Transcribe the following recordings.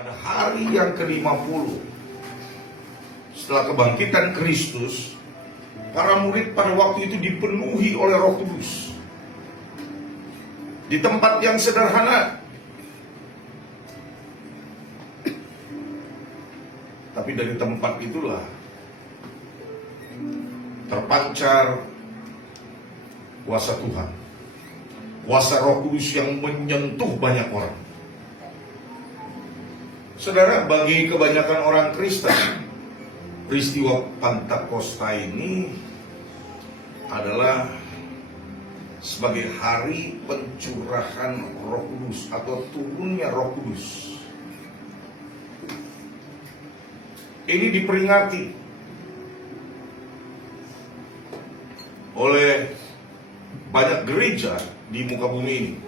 pada hari yang ke-50 setelah kebangkitan Kristus, para murid pada waktu itu dipenuhi oleh Roh Kudus di tempat yang sederhana, tapi dari tempat itulah terpancar kuasa Tuhan, kuasa Roh Kudus yang menyentuh banyak orang. Saudara, bagi kebanyakan orang Kristen, peristiwa Pentakosta ini adalah sebagai hari pencurahan Roh Kudus atau turunnya Roh Kudus. Ini diperingati oleh banyak gereja di muka bumi ini.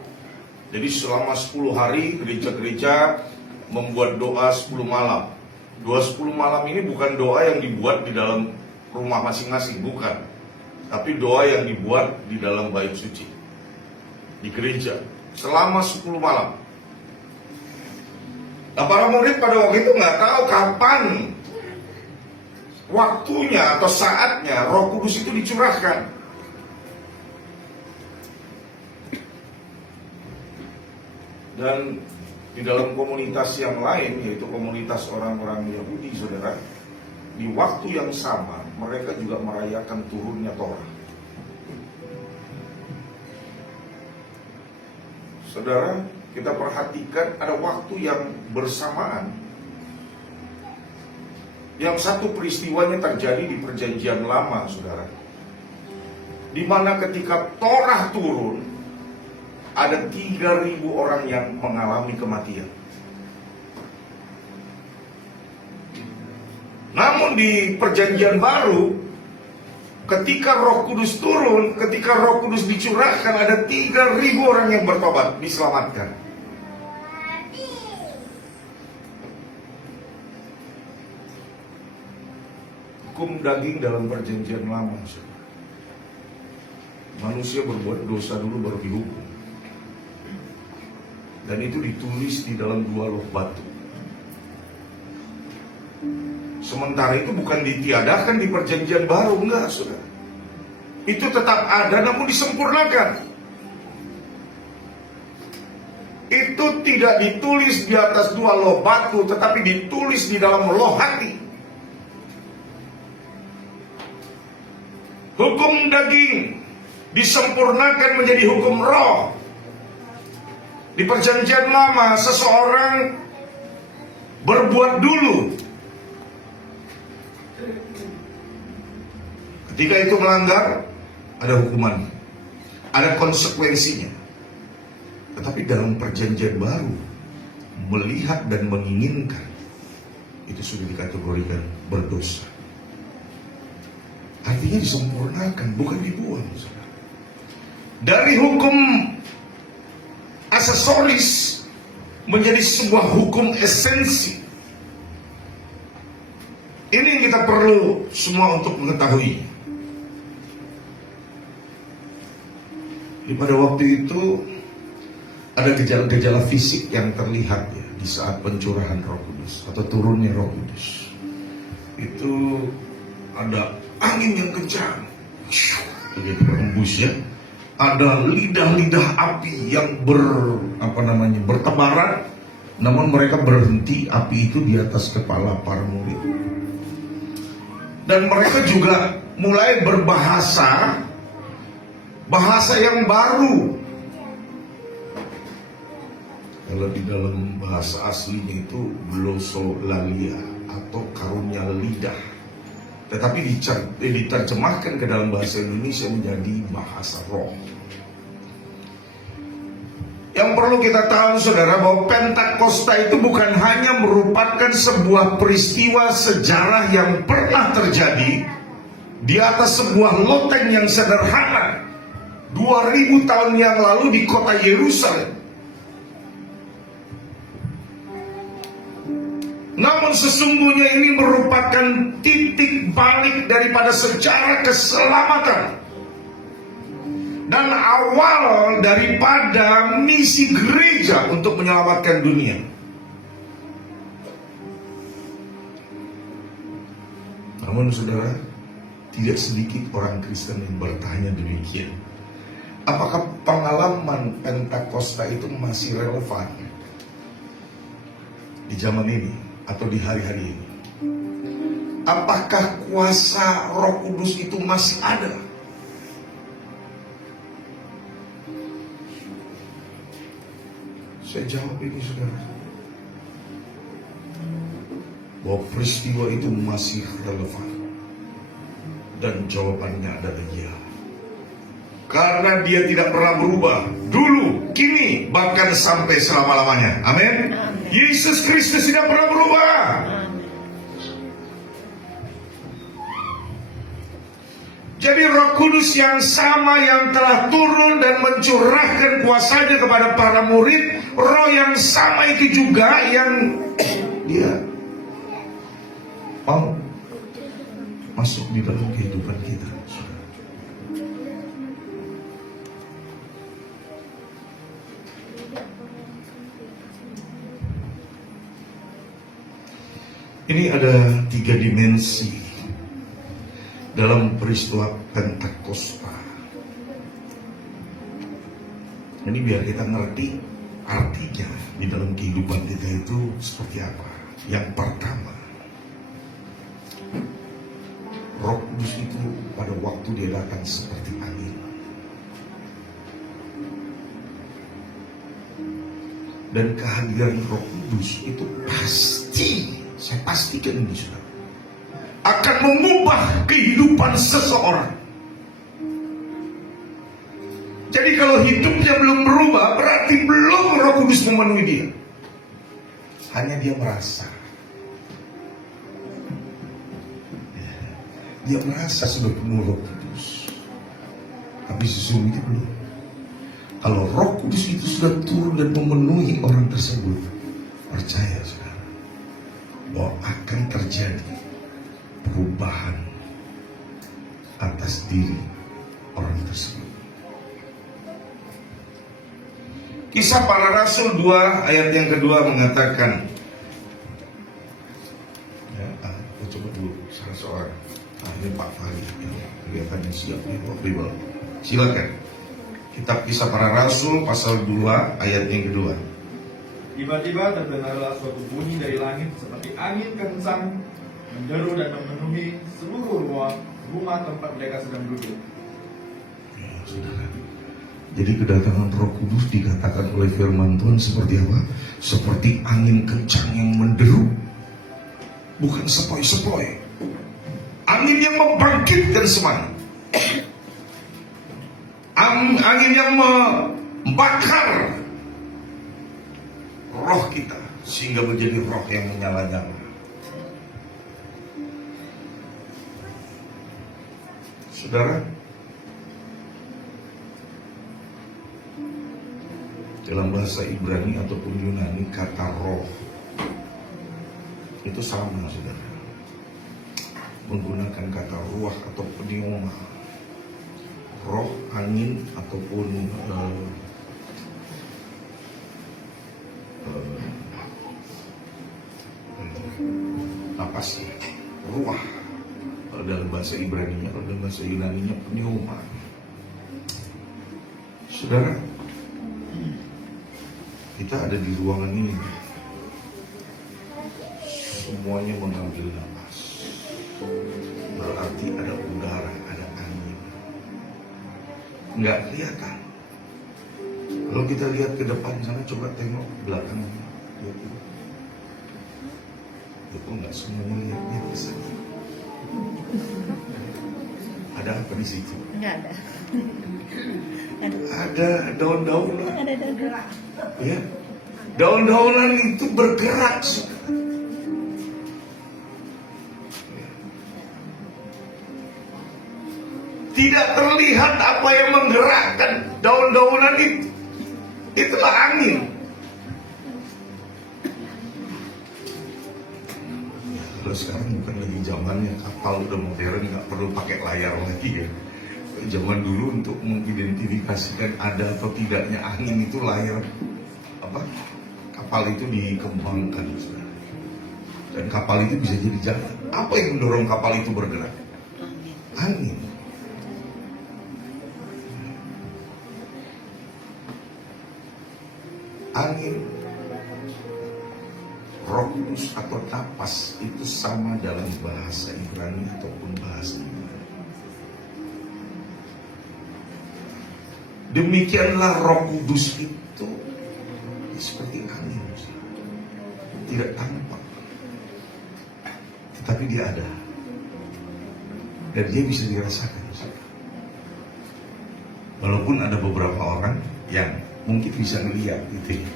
Jadi selama 10 hari gereja-gereja membuat doa 10 malam. Doa 10 malam ini bukan doa yang dibuat di dalam rumah masing-masing, bukan. Tapi doa yang dibuat di dalam bait suci, di gereja, selama 10 malam. Nah, para murid pada waktu itu nggak tahu kapan waktunya atau saatnya Roh Kudus itu dicurahkan. Dan di dalam komunitas yang lain, yaitu komunitas orang-orang Yahudi, saudara, di waktu yang sama mereka juga merayakan turunnya Torah. Saudara, kita perhatikan ada waktu yang bersamaan. Yang satu peristiwanya terjadi di Perjanjian Lama, saudara, di mana ketika Torah turun, ada 3.000 orang yang mengalami kematian. Namun di Perjanjian Baru, ketika Roh Kudus turun, ketika Roh Kudus dicurahkan, ada 3.000 orang yang bertobat, diselamatkan. Hukum daging dalam Perjanjian Lama, manusia berbuat dosa dulu baru dihukum. Dan itu ditulis di dalam 2 loh batu. Sementara itu bukan ditiadakan di Perjanjian Baru, enggak, saudara. Itu tetap ada, namun disempurnakan. Itu tidak ditulis di atas 2 loh batu, tetapi ditulis di dalam loh hati. Hukum daging disempurnakan menjadi hukum roh. Di Perjanjian Lama, seseorang berbuat dulu, ketika itu melanggar, ada hukuman, ada konsekuensinya. Tetapi dalam Perjanjian Baru, melihat dan menginginkan, itu sudah dikategorikan berdosa. Artinya disempurnakan, bukan dibuang. Dari hukum aksesoris menjadi sebuah hukum esensi. Ini yang kita perlu semua untuk mengetahui. Pada waktu itu ada gejala-gejala fisik yang terlihat ya, di saat pencurahan Roh Kudus atau turunnya Roh Kudus. Itu ada angin yang kencang, begitu berhembus ya. Ada lidah-lidah api yang bertebaran, namun mereka berhenti, api itu di atas kepala para murid. Dan mereka juga mulai berbahasa, bahasa yang baru. Kalau di dalam bahasa aslinya itu glossolalia atau karunia lidah. Tetapi diterjemahkan ke dalam bahasa Indonesia menjadi bahasa roh. Yang perlu kita tahu, saudara, bahwa Pentakosta itu bukan hanya merupakan sebuah peristiwa sejarah yang pernah terjadi di atas sebuah loteng yang sederhana 2000 tahun yang lalu di kota Yerusalem. Namun sesungguhnya ini merupakan titik balik daripada sejarah keselamatan dan awal daripada misi gereja untuk menyelamatkan dunia. Namun saudara, tidak sedikit orang Kristen yang bertanya demikian. Apakah pengalaman Pentakosta itu masih relevan di zaman ini atau di hari-hari ini? Apakah kuasa Roh Kudus itu masih ada? Saya jawab ini saudara, bahwa peristiwa itu masih relevan. Dan jawabannya adalah ya. Karena dia tidak pernah berubah. Dulu, kini, bahkan sampai selama-lamanya. Amin. Yesus Kristus tidak pernah berubah. Jadi Roh Kudus yang sama yang telah turun dan mencurahkan kuasanya kepada para murid, Roh yang sama itu juga yang dia mau masuk di dalam kehidupan kita. Ini ada 3 dimensi dalam peristiwa Pentakosta. Ini biar kita ngerti artinya di dalam kehidupan kita itu seperti apa. Yang pertama, Roh Kudus itu pada waktu dia datang seperti angin. Dan kehadiran Roh Kudus itu pasti, saya pastikan ini saudara, akan mengubah kehidupan seseorang. Jadi kalau hidupnya belum berubah, berarti belum Roh Kudus memenuhi dia. Hanya dia merasa. Dia merasa sudah penuh Roh Kudus, tapi sesungguhnya belum. Kalau Roh Kudus itu sudah turun dan memenuhi orang tersebut, percaya saudara, bahwa akan terjadi perubahan atas diri orang tersebut. Kisah Para Rasul 2 ayat yang kedua mengatakan, ya, aku coba dulu salah seorang. Ini Pak Fahri yang kelihatannya siap nih, silakan. Kitab Kisah Para Rasul pasal 2 ayat yang kedua. Tiba-tiba terdengarlah suatu bunyi dari langit seperti angin kencang menderu dan memenuhi seluruh rumah tempat mereka sedang duduk. Ya, saudara. Jadi kedatangan Roh Kudus dikatakan oleh firman Tuhan seperti apa? Seperti angin kencang yang menderu, bukan sepoi-sepoi. Angin yang membangkitkan semangat, angin yang membakar roh kita sehingga menjadi roh yang menyala-nyala. Saudara, dalam bahasa Ibrani ataupun Yunani, kata roh itu sama saudara, menggunakan kata ruah atau pneuma, roh, angin ataupun napas, ruah dalam bahasa Ibrani-nya, kalau dalam bahasa Yunani-nya pneuma. Saudara, kita ada di ruangan ini, semuanya mengambil napas. Berarti ada udara, ada angin. Nggak kelihatan. Kalau kita lihat ke depan sana, coba tengok belakang. Itu nggak semuanya lihat ke sana. Ada apa di situ? Nggak ada. Ada daun-daunan. Ada gerak. Ya, daun-daunan itu bergerak. Tidak terlihat apa yang menggerakkan daun-daunan itu. Itulah angin. Ya, kalau sekarang bukan lagi zamannya kapal udah modern, nggak perlu pakai layar lagi ya. Zaman dulu untuk mengidentifikasikan ada atau tidaknya angin itu layar kapal itu dikembangkan. Dan kapal itu bisa jadi jalan. Apa yang mendorong kapal itu bergerak? Angin. Angin, Roh Kudus atau napas itu sama dalam bahasa Ibrani ataupun bahasa Yunani. Demikianlah Roh Kudus itu seperti angin, tidak tampak, tetapi dia ada dan dia bisa dirasakan. Walaupun ada beberapa orang yang mungkin bisa melihat itu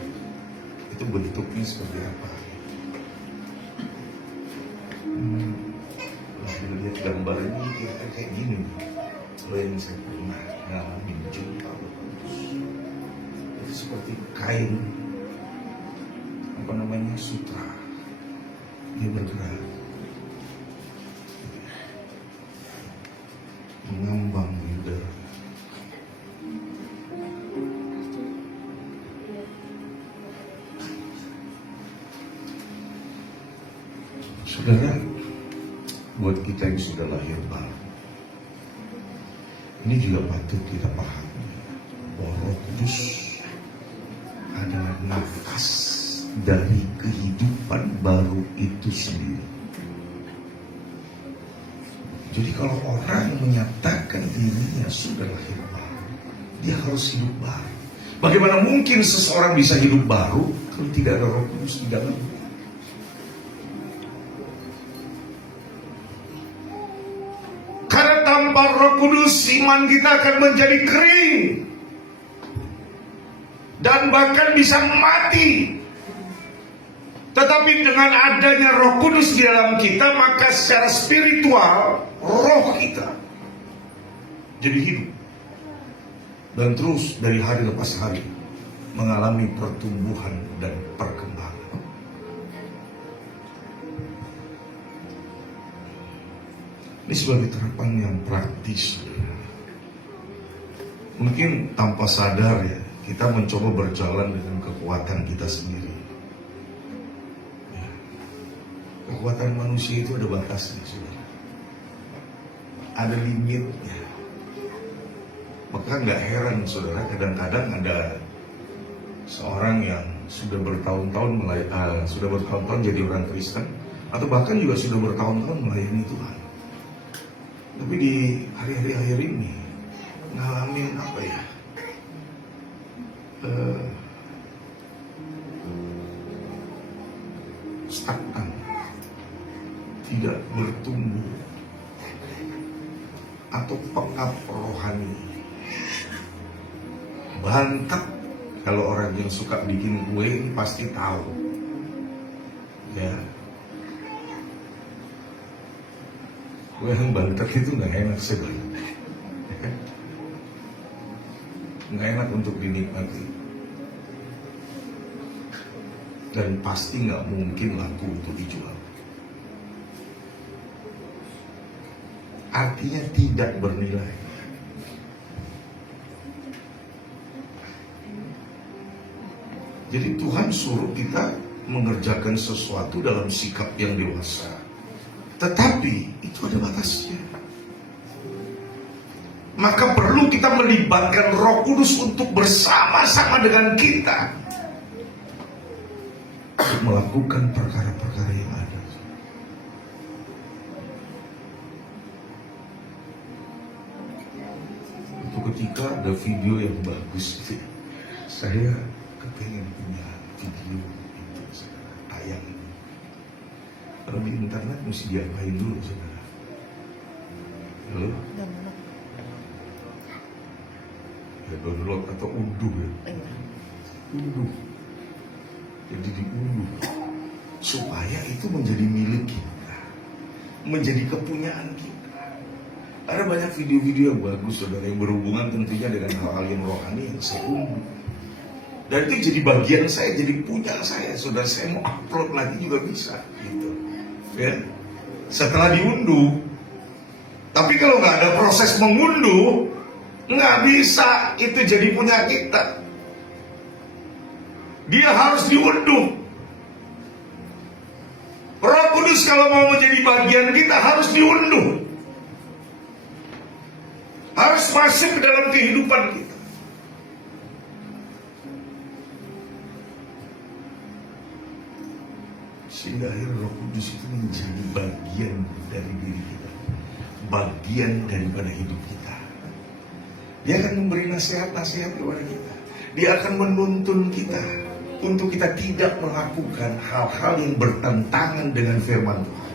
bentuknya seperti apa. Kalau lihat gambar ini kira-kira kayak gini. Kalau yang saya pernah ngalamin jumpa Roh Kudus, itu seperti kain sutra, dia bergerak mengambang di udara. Saudara, buat kita yang sudah lahir baru, ini juga patut kita pahami bahwa Roh Kudus adalah nafas dari kehidupan baru itu sendiri. Jadi kalau orang menyatakan dirinya sudah lahir baru, dia harus hidup baru. Bagaimana mungkin seseorang bisa hidup baru kalau tidak ada Roh Kudus di dalamnya? Karena tanpa Roh Kudus, iman kita akan menjadi kering dan bahkan bisa mati. Tetapi dengan adanya Roh Kudus di dalam kita, maka secara spiritual roh kita jadi hidup dan terus dari hari lepas hari mengalami pertumbuhan dan perkembangan. Ini sebagai terapan yang praktis. Mungkin tanpa sadar ya, kita mencoba berjalan dengan kekuatan kita sendiri. Kekuatan manusia itu ada batasnya, saudara. Ada limitnya. Maka nggak heran, saudara, kadang-kadang ada seorang yang sudah bertahun-tahun jadi orang Kristen, atau bahkan juga sudah bertahun-tahun melayani Tuhan. Tapi di hari-hari akhir ini ngalamin apa ya? Stagnan, tidak bertumbuh, atau pengap rohani, bantap. Kalau orang yang suka bikin kue ini pasti tahu, ya. Kue yang bantap itu nggak enak sebenarnya, nggak enak untuk dinikmati, dan pasti nggak mungkin laku untuk dijual. Artinya tidak bernilai. Jadi Tuhan suruh kita mengerjakan sesuatu dalam sikap yang dewasa, tetapi itu ada batasnya. Maka perlu kita melibatkan Roh Kudus untuk bersama-sama dengan kita untuk melakukan perkara-perkara yang ada. Ketika ada video yang bagus, saya kepengen punya video itu, saudara, tayang ini. Kalau di internet mesti diapain dulu, saudara? Halo? Ya download atau unduh ya? Unduh. Jadi diunduh supaya itu menjadi milik kita, menjadi kepunyaan kita. Ada banyak video-video yang bagus, saudara, yang berhubungan tentunya dengan hal-hal yang rohani yang saya unduh. Dan itu jadi bagian saya, jadi punya saya, saudara. Saya mau upload lagi juga bisa, gitu. Ya, setelah diunduh. Tapi kalau nggak ada proses mengunduh, nggak bisa itu jadi punya kita. Dia harus diunduh. Roh Kudus kalau mau menjadi bagian kita harus diunduh. Harus masuk ke dalam kehidupan kita. Sehingga akhirnya Roh Kudus itu menjadi bagian dari diri kita. Bagian daripada hidup kita. Dia akan memberi nasihat-nasihat kepada kita. Dia akan menuntun kita untuk kita tidak melakukan hal-hal yang bertentangan dengan firman Tuhan.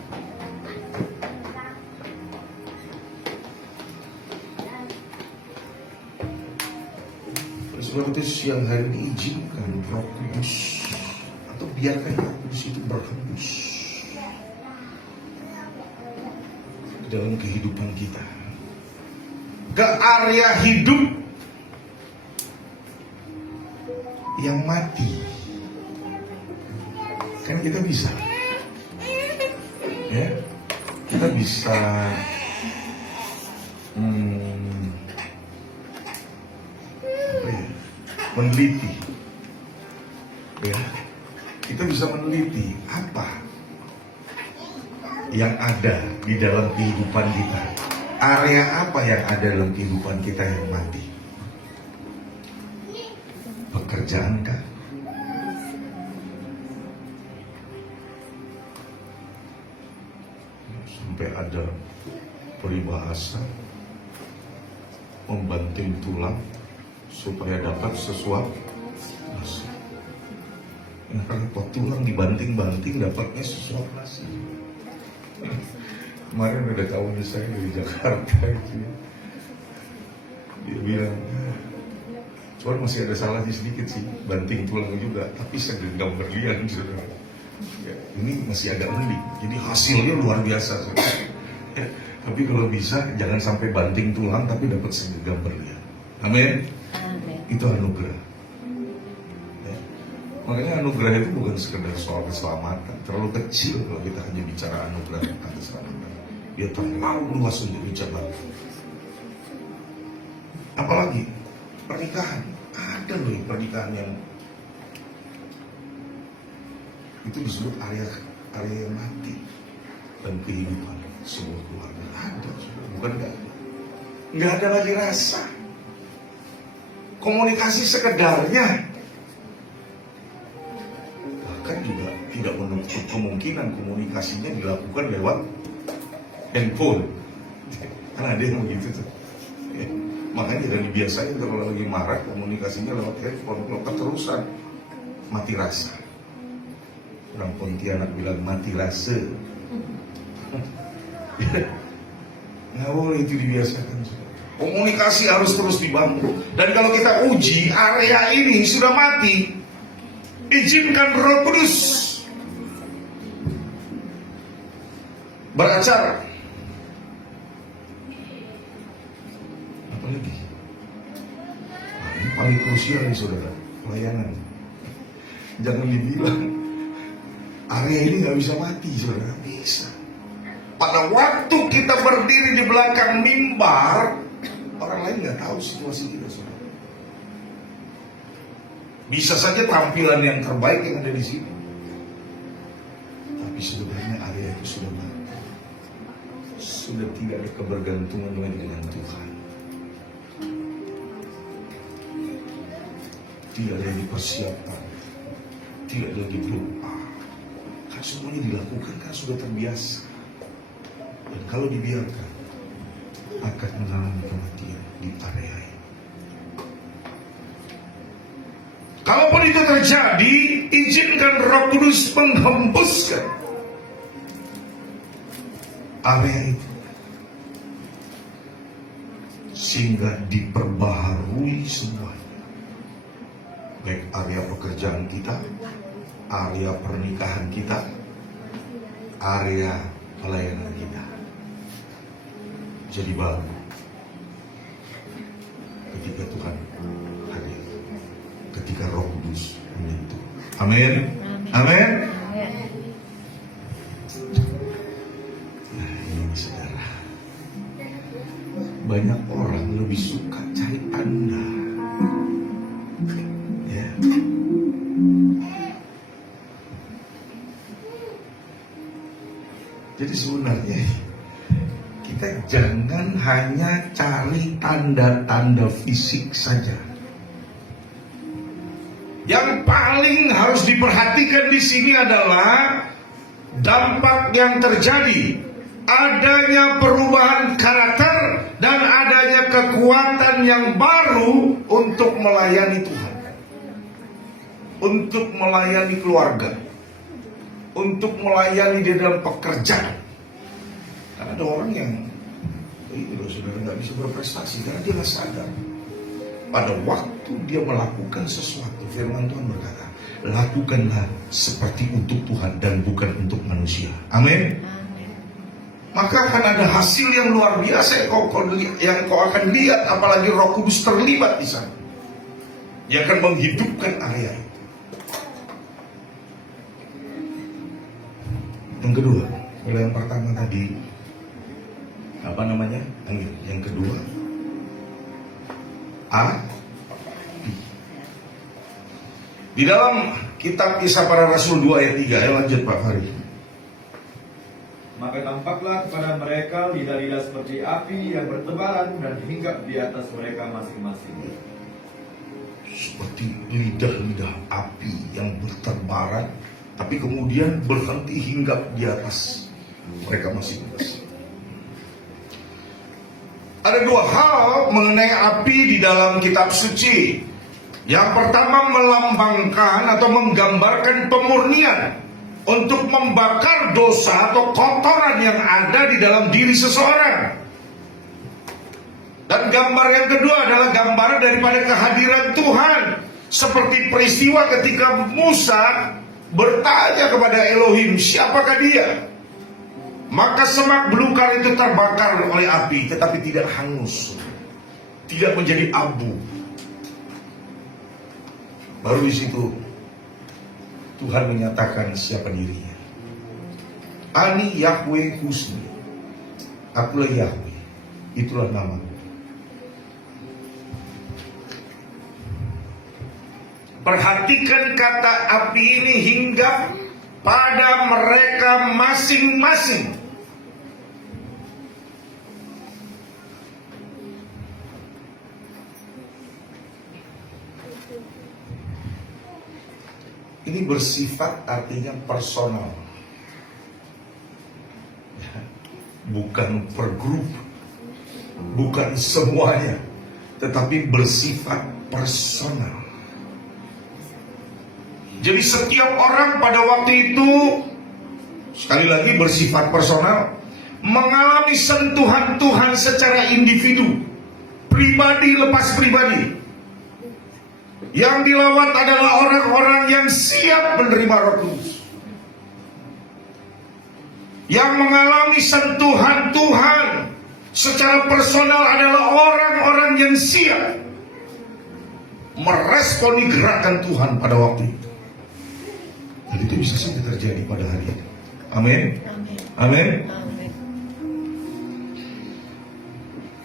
Oleh sebab itu siang hari ini izinkan Roh Kudus atau biarkan Roh Kudus itu berhembus ke dalam kehidupan kita, ke area hidup yang mati. Kan kita bisa, ya, kita bisa meneliti, ya, kita bisa meneliti apa yang ada di dalam kehidupan kita, area apa yang ada dalam kehidupan kita yang mati. Pekerjaan kah? Sampai ada peribahasa membanting tulang supaya dapat sesuatu. Nah, kalau tulang dibanting-banting dapatnya sesuatu nasi. Kemarin ada kawan saya dari Jakarta itu, dia bilang, cuman masih ada salahnya sedikit sih, banting tulang juga, tapi segenggam berlian, saudara. Ya, ini masih agak mending, jadi hasilnya luar biasa, saudara. Ya, tapi kalau bisa jangan sampai banting tulang tapi dapat segenggam berlian. Amin. Itu anugerah. Ya. Makanya anugerah itu bukan sekedar soal keselamatan. Terlalu kecil kalau kita hanya bicara anugerah tentang keselamatan. Dia terlalu luas untuk dicapai. Apalagi pernikahan. Ada loh pernikahan yang itu disebut area yang mati dan kehidupan sebuah keluarga. Ada, bukan enggak ada. Nggak ada lagi rasa. Komunikasi sekedarnya. Bahkan juga tidak menutup kemungkinan komunikasinya dilakukan lewat handphone. Kan ada yang begitu tuh. Ya. Makanya jangan dibiasain kalau lagi marah komunikasinya lewat handphone. Kalau keterusan mati rasa. Orang Pontianak bilang mati rasa. Nggak boleh itu dibiasakan. Komunikasi harus terus dibangun. Dan kalau kita uji area ini sudah mati, izinkan Roh Kudus beracara. Apalagi? Nah, ini paling krusial nih saudara, pelayanan. Jangan dibilang area ini nggak bisa mati, saudara. Bisa. Pada waktu kita berdiri di belakang mimbar, orang lain nggak tahu situasi kita, saudara. Bisa saja tampilan yang terbaik yang ada di sini, tapi sebenarnya area itu sudah mati. Sudah tidak ada kebergantungan lagi dengan Tuhan. Tidak ada yang dipersiapkan, tidak ada lagi doa. Kan semuanya dilakukan kan sudah terbiasa. Dan kalau dibiarkan, akan mengalami kematian di area ini. Kalaupun itu terjadi, izinkan Roh Kudus menghembuskan area itu sehingga diperbaharui semuanya, baik area pekerjaan kita, area pernikahan kita, area pelayanan kita jadi baru ketika Tuhan hadir, ketika Roh Kudus menyentuh. Amin. Amin. Nah ini saudara, banyak orang lebih suka cari tanda, ya. Jadi sebenarnya kita jangan hanya cari tanda-tanda fisik saja. Yang paling harus diperhatikan di sini adalah dampak yang terjadi, adanya perubahan karakter dan adanya kekuatan yang baru untuk melayani Tuhan, untuk melayani keluarga, untuk melayani di dalam pekerjaan. Karena ada orang yang saudara nggak bisa berprestasi karena dia nggak sadar. Pada waktu dia melakukan sesuatu, firman Tuhan berkata, lakukanlah seperti untuk Tuhan dan bukan untuk manusia. Amin. Maka akan ada hasil yang luar biasa yang kau akan lihat, apalagi Roh Kudus terlibat di sana. Dia akan menghidupkan area itu. Yang kedua, kalau yang pertama tadi apa namanya? Angin. Yang kedua, api. Di dalam kitab Kisah Para Rasul 2 ayat 3, lanjut Pak Fahri. Maka tampaklah kepada mereka lidah-lidah seperti api yang bertebaran dan hinggap di atas mereka masing-masing. Seperti lidah-lidah api yang bertebaran, tapi kemudian berhenti hinggap di atas mereka masing-masing. Ada dua hal mengenai api di dalam kitab suci. Yang pertama melambangkan atau menggambarkan pemurnian untuk membakar dosa atau kotoran yang ada di dalam diri seseorang. Dan gambar yang kedua adalah gambaran daripada kehadiran Tuhan. Seperti peristiwa ketika Musa bertanya kepada Elohim, siapakah dia? Maka semak belukar itu terbakar oleh api, tetapi tidak hangus, tidak menjadi abu. Baru di situ Tuhan menyatakan siapa dirinya. Ani Yahweh Husni, akulah Yahweh, itulah namaku. Perhatikan kata api ini hinggap pada mereka masing-masing. Ini bersifat artinya personal, bukan per grup, bukan semuanya, tetapi bersifat personal. Jadi setiap orang pada waktu itu, sekali lagi bersifat personal, mengalami sentuhan Tuhan secara individu, pribadi lepas pribadi. Yang dilawat adalah orang-orang yang siap menerima Roh Kudus, yang mengalami sentuhan Tuhan secara personal adalah orang-orang yang siap meresponi gerakan Tuhan pada waktu itu. Dan itu bisa saja terjadi pada hari ini. Amin. Amin.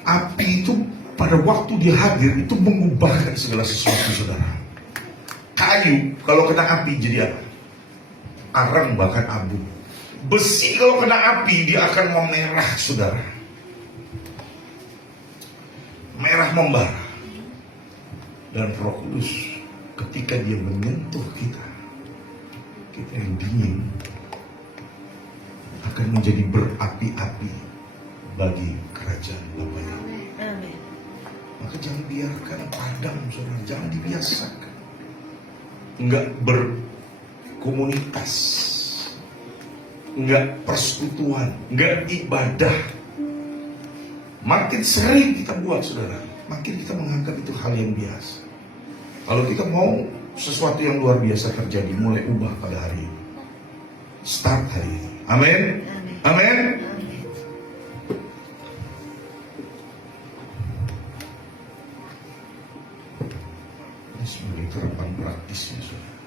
Api itu pada waktu dia hadir itu mengubahkan segala sesuatu, saudara. Kayu kalau kena api jadi apa? Arang bahkan abu. Besi kalau kena api dia akan memerah, saudara. Merah membara. Dan Roh Kudus ketika dia menyentuh kita, kita yang dingin akan menjadi berapi-api bagi kerajaan Bapa. Maka jangan biarkan padam, saudara. Jangan dibiasakan. Enggak berkomunitas, enggak persekutuan, enggak ibadah. Makin sering kita buat, saudara, makin kita menganggap itu hal yang biasa. Kalau kita mau sesuatu yang luar biasa terjadi, mulai ubah pada hari ini. Start hari ini. Amin. Amin. Sebagai terapan praktisnya, saudara.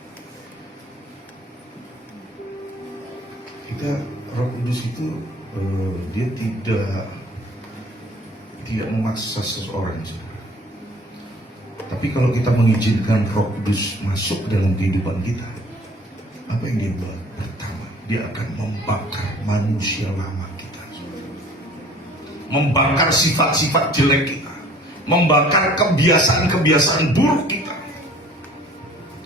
Kita Roh Kudus itu dia tidak memaksa seseorang, saudara. Tapi kalau kita mengizinkan Roh Kudus masuk ke dalam kehidupan kita, apa yang dia buat? Pertama, dia akan membakar manusia lama kita, membakar sifat-sifat jelek kita, membakar kebiasaan-kebiasaan buruk kita,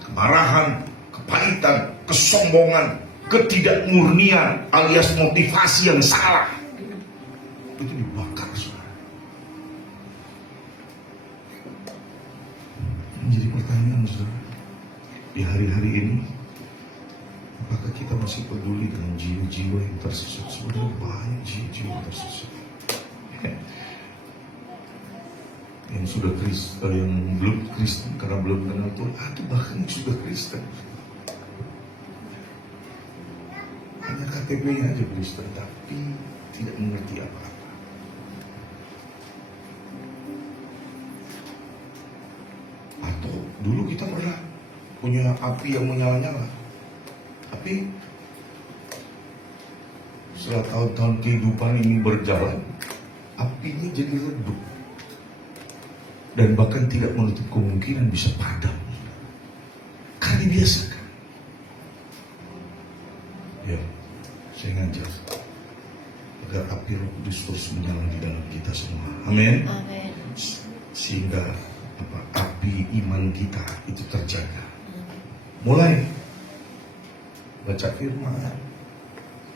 kemarahan, kepahitan, kesombongan, ketidakmurnian alias motivasi yang salah. Itu dibakar, saudara. Menjadi pertanyaan, saudara, di hari-hari ini, apakah kita masih peduli dengan jiwa-jiwa yang tersesat? Sebenarnya banyak jiwa-jiwa yang tersesat. Yang sudah Kristen, yang belum Kristen karena belum kenal Tuhan, atau bahkan yang sudah Kristen, hanya KTP-nya aja Kristen, tapi tidak mengerti apa-apa. Atau dulu kita pernah punya api yang menyala-nyala, tapi setelah tahun-tahun kehidupan ini berjalan, apinya jadi redup dan bahkan tidak menutup kemungkinan bisa padam karena dibiasakan. Ya, saya ngajak agar api Roh Kudus terus menyala di dalam kita semua. Amin. Amin. Sehingga api iman kita itu terjaga. Mulai baca firman,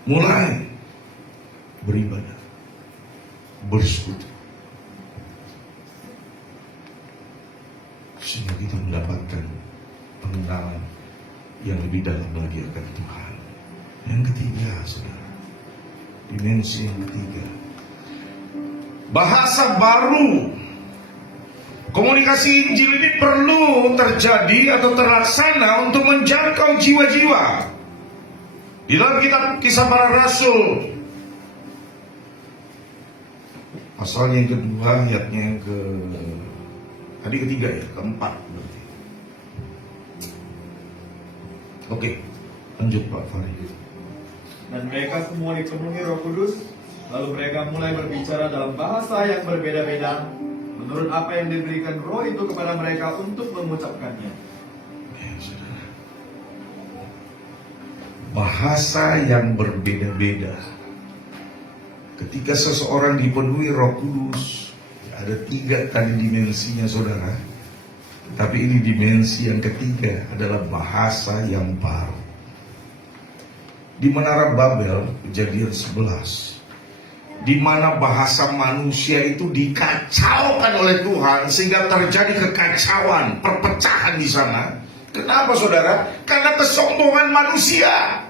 mulai beribadah, bersekutu, sehingga kita mendapatkan pengenalan yang lebih dalam lagi akan Tuhan. Yang ketiga, saudara, dimensi yang ketiga, bahasa baru. Komunikasi Injil ini perlu terjadi atau terlaksana untuk menjangkau jiwa-jiwa. Di dalam kitab Kisah Para Rasul, pasalnya yang kedua, ayatnya yang ketiga ya, keempat berarti. Oke, lanjut Pak Farid. Dan mereka semua dipenuhi Roh Kudus, lalu mereka mulai berbicara dalam bahasa yang berbeda-beda, menurut apa yang diberikan Roh itu kepada mereka untuk mengucapkannya. Ya, saudara. Bahasa yang berbeda-beda. Ketika seseorang dipenuhi Roh Kudus, ada 3 tadi dimensinya, saudara. Tapi ini dimensi yang ketiga adalah bahasa yang baru. Di Menara Babel, Kejadian 11, di mana bahasa manusia itu dikacaukan oleh Tuhan sehingga terjadi kekacauan, perpecahan di sana. Kenapa, saudara? Karena kesombongan manusia.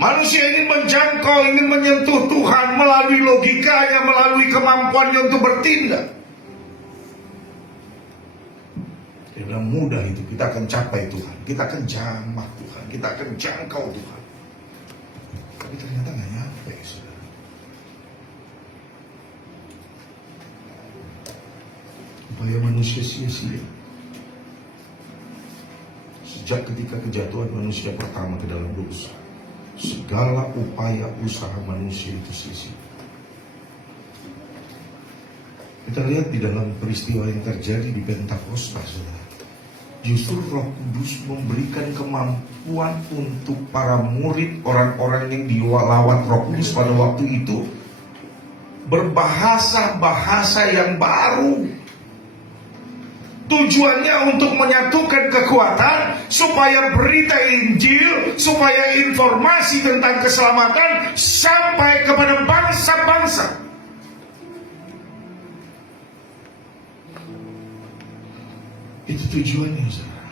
Manusia ingin menjangkau, ingin menyentuh Tuhan melalui logikanya, melalui kemampuannya untuk bertindak. Dia bilang mudah itu, kita akan capai Tuhan, kita akan jamah Tuhan, kita akan jangkau Tuhan. Tapi ternyata nggak nyampe, saudara. Upaya manusia sia-sia. Sejak ketika kejatuhan manusia pertama ke dalam dosa, segala upaya usaha manusia itu sia-sia. Kita lihat di dalam peristiwa yang terjadi di Pentakosta, saudara. Justru Roh Kudus memberikan kemampuan untuk para murid, orang-orang yang dilawat Roh Kudus pada waktu itu, berbahasa-bahasa yang baru. Tujuannya untuk menyatukan kekuatan supaya berita Injil, supaya informasi tentang keselamatan sampai kepada bangsa-bangsa. Itu tujuannya, saudara.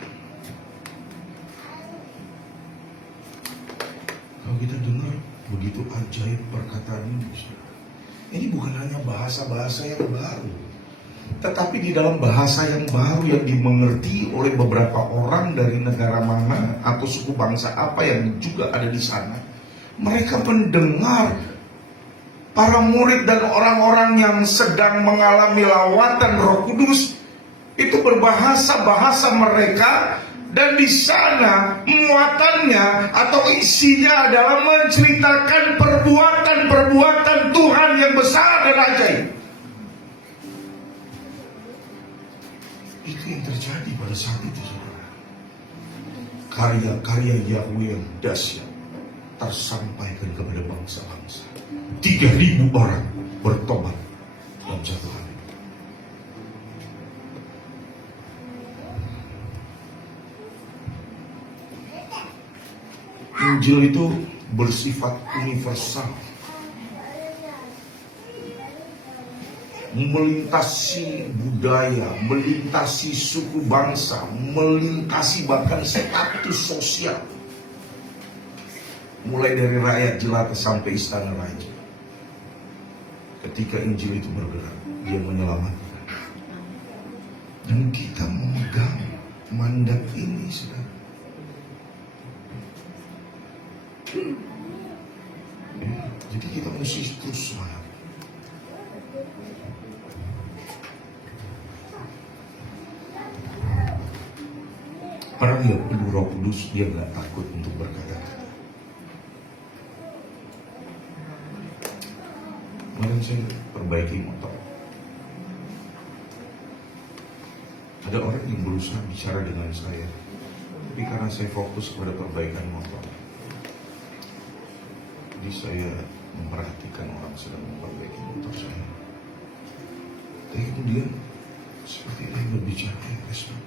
Kalau kita dengar begitu ajaib perkataan ini, saudara. Ini bukan hanya bahasa-bahasa yang baru, tetapi di dalam bahasa yang baru yang dimengerti oleh beberapa orang dari negara mana atau suku bangsa apa yang juga ada di sana. Mereka mendengar para murid dan orang-orang yang sedang mengalami lawatan Roh Kudus itu berbahasa-bahasa mereka, dan di sana muatannya atau isinya adalah menceritakan perbuatan-perbuatan Tuhan yang besar dan ajaib. Itu yang terjadi pada saat itu, saudara. karya-karya Yahweh yang dahsyat tersampaikan kepada bangsa-bangsa. 3.000 orang bertobat dalam satu hari. Injil itu bersifat universal, melintasi budaya, melintasi suku bangsa, melintasi bahkan status sosial. Mulai dari rakyat jelata sampai istana raja. Ketika Injil itu bergerak, dia menyelamatkan. Dan kita memegang mandat ini, saudara. Jadi kita mesti terus semangat. Para lihat penuh Roh Kudus, dia nggak takut untuk berkata-kata. Kemarin saya perbaiki motor. Ada orang yang berusaha bicara dengan saya, tapi karena saya fokus pada perbaikan motor, jadi saya memperhatikan orang sedang memperbaiki motor saya. Tapi kemudian seperti dia berbicara, ya respon.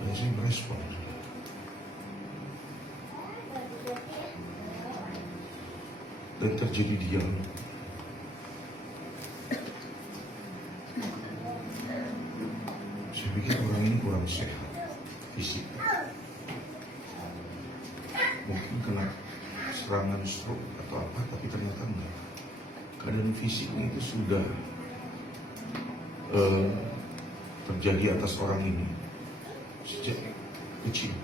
Dan saya merespon. Dan terjadi dialog. Saya pikir orang ini kurang sehat fisik. Mungkin kena serangan stroke atau apa, tapi ternyata enggak. Keadaan fisiknya itu sudah terjadi atas orang ini sejak kecil.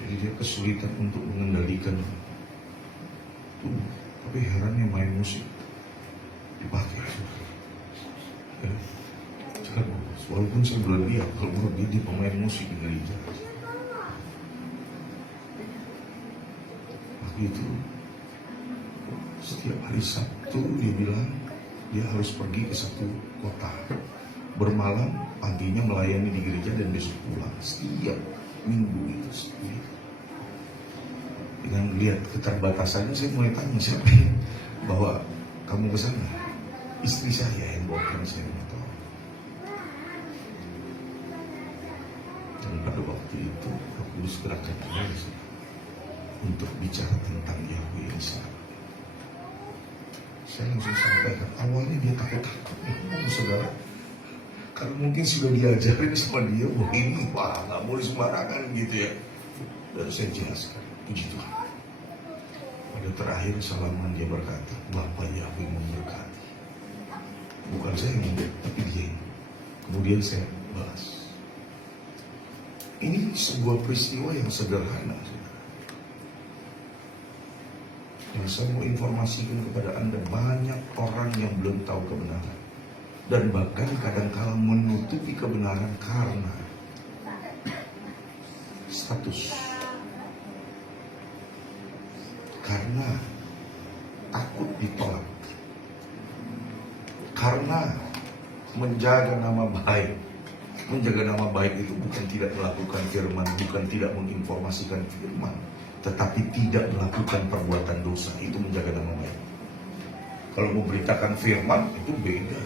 Jadi dia kesulitan untuk mengendalikan tubuh. Tapi herannya main musik dipakai. Ya. Jangan, walaupun saya belum lihat, kalau menurut dia pemain musik di gereja. Waktu itu setiap hari Sabtu dia bilang dia harus pergi ke satu kota, bermalam, paginya melayani di gereja dan besok pulang. Setiap minggu itu seperti itu. Dengan lihat keterbatasannya, saya mulai tanya, siapa yang bawa kamu ke sana? Istri saya yang bawa saya motor. Dan pada waktu itu Roh Kudus gerakkan saya untuk bicara tentang Yahweh yang sama. Saya langsung sampaikan, awalnya dia takut-takut, saudara. Karena mungkin sudah diajarin sama dia bahwa ini nggak boleh sembarangan gitu ya. Dan saya jelaskan, puji Tuhan. Pada terakhir salaman dia berkata, Bapak Yahweh memberkati. Bukan saya yang memberkati, tapi dia. Kemudian saya balas. Ini sebuah peristiwa yang sederhana, saudara. Yang saya mau informasikan kepada Anda, banyak orang yang belum tahu kebenaran. Dan bahkan kadang-kala menutupi kebenaran karena status. Karena takut ditolak. Karena menjaga nama baik. Menjaga nama baik itu bukan tidak melakukan firman, bukan tidak menginformasikan firman, tetapi tidak melakukan perbuatan dosa. Itu menjaga nama baik. Kalau memberitakan firman itu beda.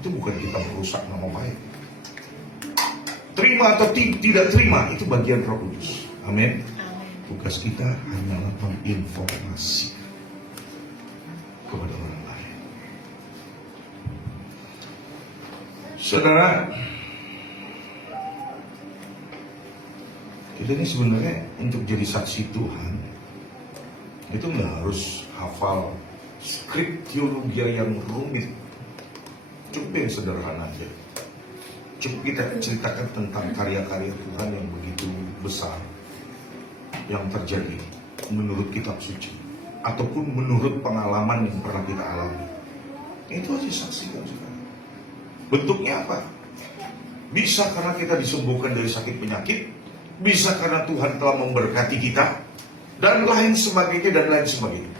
Itu bukan kita merusak nama baik. Terima atau tidak terima, itu bagian Roh Kudus. Amin. Tugas kita hanyalah menginformasi kepada orang lain. Saudara, kita ini sebenarnya untuk jadi saksi Tuhan itu nggak harus hafal skrip teologi yang rumit. Cukup yang sederhana aja. Cukup kita ceritakan tentang karya-karya Tuhan yang begitu besar yang terjadi menurut kitab suci ataupun menurut pengalaman yang pernah kita alami. Itu aja saksikan sekarang. Bentuknya apa? Bisa karena kita disembuhkan dari sakit penyakit, bisa karena Tuhan telah memberkati kita, dan lain sebagainya dan lain sebagainya.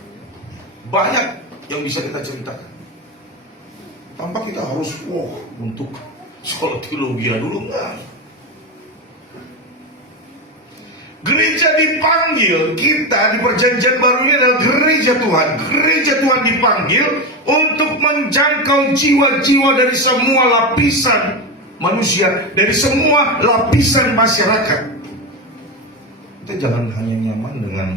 Banyak yang bisa kita ceritakan. Tanpa kita harus untuk Sekolah teologi dulu enggak. Gereja dipanggil, kita di perjanjian baru ini adalah gereja Tuhan. Gereja Tuhan dipanggil untuk menjangkau jiwa-jiwa dari semua lapisan manusia, dari semua lapisan masyarakat. Kita jangan hanya nyaman dengan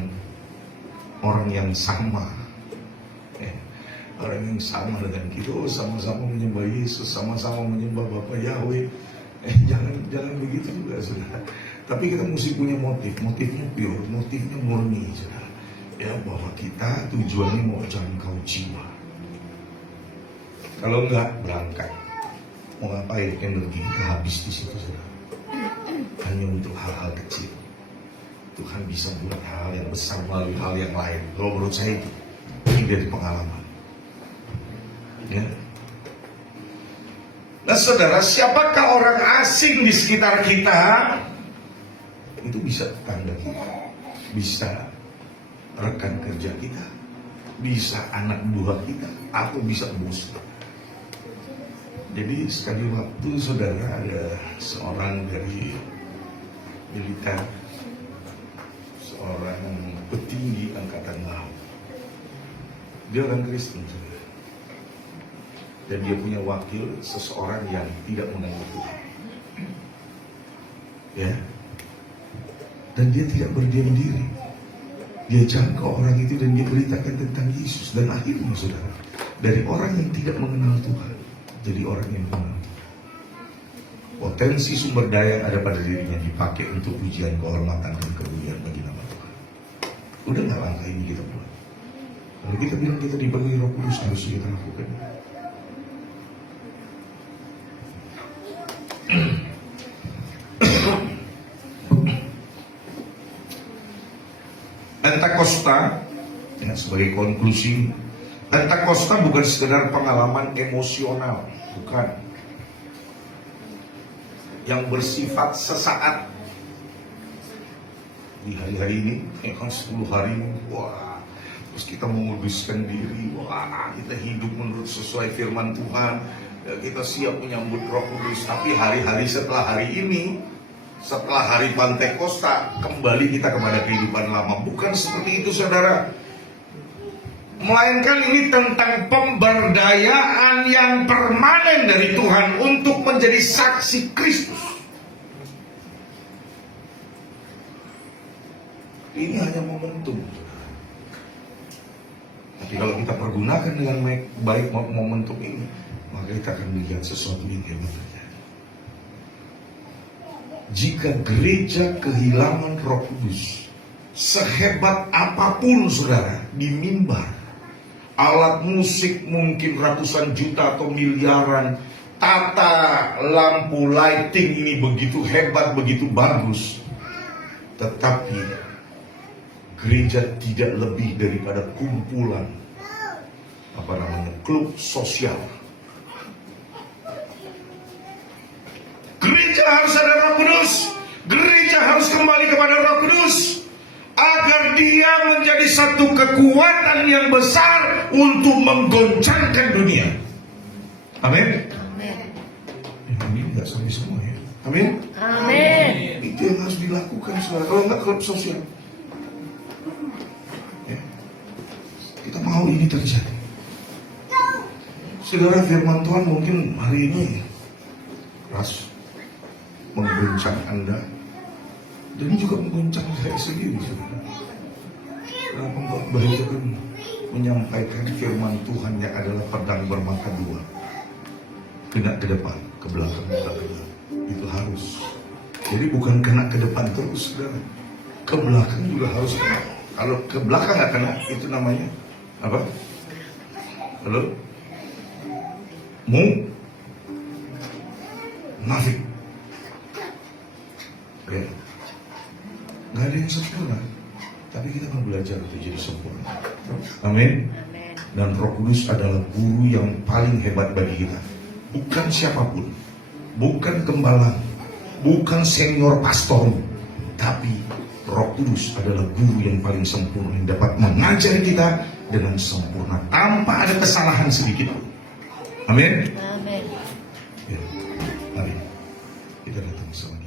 orang yang sama. Orang yang sama dengan kita, sama-sama menyembah Yesus, sama-sama menyembah Bapa Yahweh. Jangan begitu juga, saudara. Tapi kita mesti punya motifnya pure, motifnya murni, saudara. Ya, bahwa kita tujuannya mau jangkau jiwa. Kalau enggak, berangkat. Mau ngapain? Energi kita habis di situ, saudara. Hanya untuk hal-hal kecil. Tuhan bisa buat hal yang besar melalui hal yang lain. Kalau menurut saya itu, ini dari pengalaman. Ya. Nah, saudara, siapakah orang asing di sekitar kita? Itu bisa tetangga kita, bisa rekan kerja kita, bisa anak buah kita, atau bisa bos. Jadi sekali waktu, saudara, ada seorang dari militer, seorang petinggi angkatan laut. Dia orang Kristen, saudara. Dan dia punya wakil, seseorang yang tidak mengenal Tuhan. Ya. Dan dia tidak berdiam diri. Dia jangkau orang itu dan dia beritakan tentang Yesus. Dan akhirnya, saudara, dari orang yang tidak mengenal Tuhan jadi orang yang mengenal Tuhan. Potensi sumber daya yang ada pada dirinya dipakai untuk pujian, kehormatan, dan kemuliaan bagi nama Tuhan. Udah gak langkah ini kita buat? Kalau kita bilang kita dipenuhi Roh Kudus, harus kita lakukan. Pentakosta, ya, sebagai konklusi, Pentakosta bukan sekedar pengalaman emosional, bukan, yang bersifat sesaat. Di hari-hari ini, ya kan 10 hari, wah, terus kita menguduskan diri, wah, kita hidup menurut sesuai firman Tuhan, ya, kita siap menyambut Roh Kudus. Tapi hari-hari setelah hari ini, setelah hari Pentakosta, kembali kita kepada kehidupan lama. Bukan seperti itu, saudara. Melainkan ini tentang pemberdayaan yang permanen dari Tuhan untuk menjadi saksi Kristus. Ini hanya momentum. Tapi kalau kita pergunakan dengan baik momentum ini, maka kita akan melihat sesuatu yang hebat terjadi. Jika gereja kehilangan Roh Kudus, sehebat apapun, saudara, di mimbar, alat musik mungkin ratusan juta atau miliaran, tata lampu lighting ini begitu hebat, begitu bagus, tetapi gereja tidak lebih daripada kumpulan klub sosial. Gereja harus ada Roh Kudus. Gereja harus kembali kepada Roh Kudus agar dia menjadi satu kekuatan yang besar untuk menggoncangkan dunia. Amin. Ini nggak sampai semua ya. Amin. Amin. Itu yang harus dilakukan, saudara. Kalau nggak klub sosial. Ya. Kita mau ini terjadi. Saudara, firman Tuhan mungkin hari ini keras mengguncang Anda dan juga mengguncang saya sendiri, saudara. Karena pembawa itu kan menyampaikan firman Tuhan yang adalah pedang bermata dua, kena ke depan, ke belakang, itu harus. Jadi bukan kena ke depan terus, saudara, ke belakang juga harus kena. Kalau ke belakang nggak kena, itu namanya apa? Halo? Munafik. Ya. Gak ada yang sempurna, tapi kita akan belajar untuk jadi sempurna. Amin. Dan Roh Kudus adalah guru yang paling hebat bagi kita. Bukan siapapun, bukan gembala, bukan senior pastor, tapi Roh Kudus adalah guru yang paling sempurna, yang dapat mengajari kita dengan sempurna tanpa ada kesalahan sedikit pun. Amin. Amin. Ya. Kita datang bersama